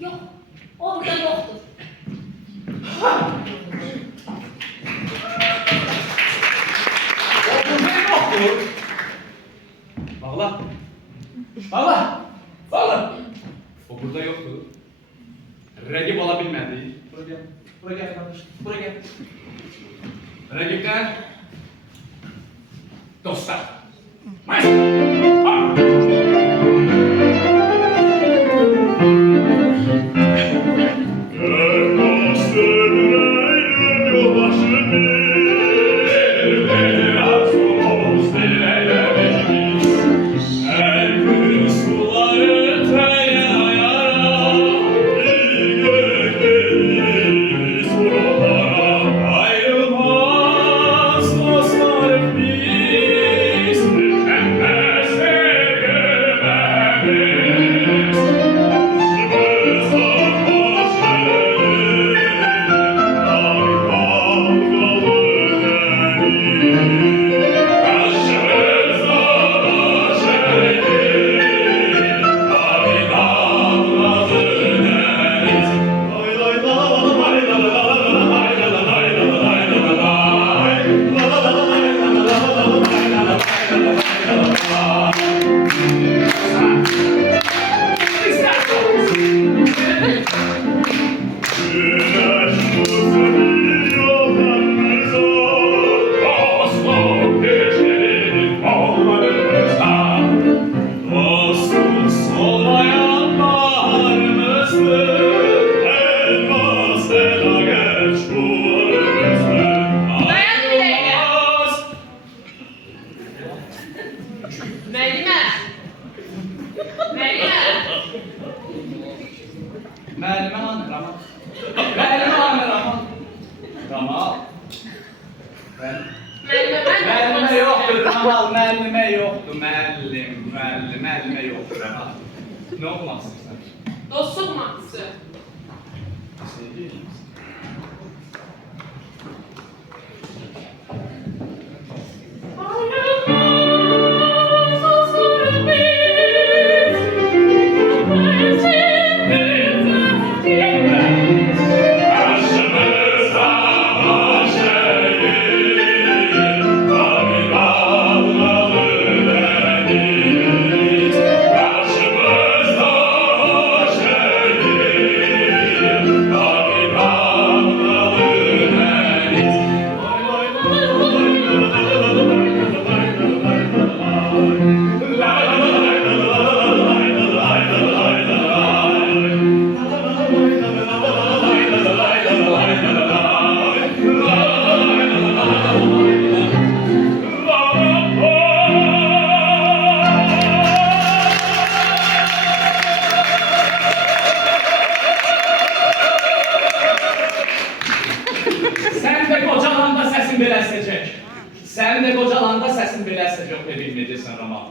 Yox, o burada yoxdur. O burada yoktur. Bağla. Bağla. Bağla. O burada yoktur. Rəqib ala bilmədi. Bura gel. Bura gel kardeş. Bura gel. Rəqiblər. Dostlar. Müəllimə hanı Ramal? Müəllimə hanı Ramal? Ramal? Müəllimə yoxdur Ramal, müəllimə yoxdur, müəllimə yoxdur Ramal. Nə olmaq istəyirsən? Dostluq mahnısı. Sevgilim. Sən də qocalanda səsin belə əsəcək, yox, bilməyəcəksən Ramal.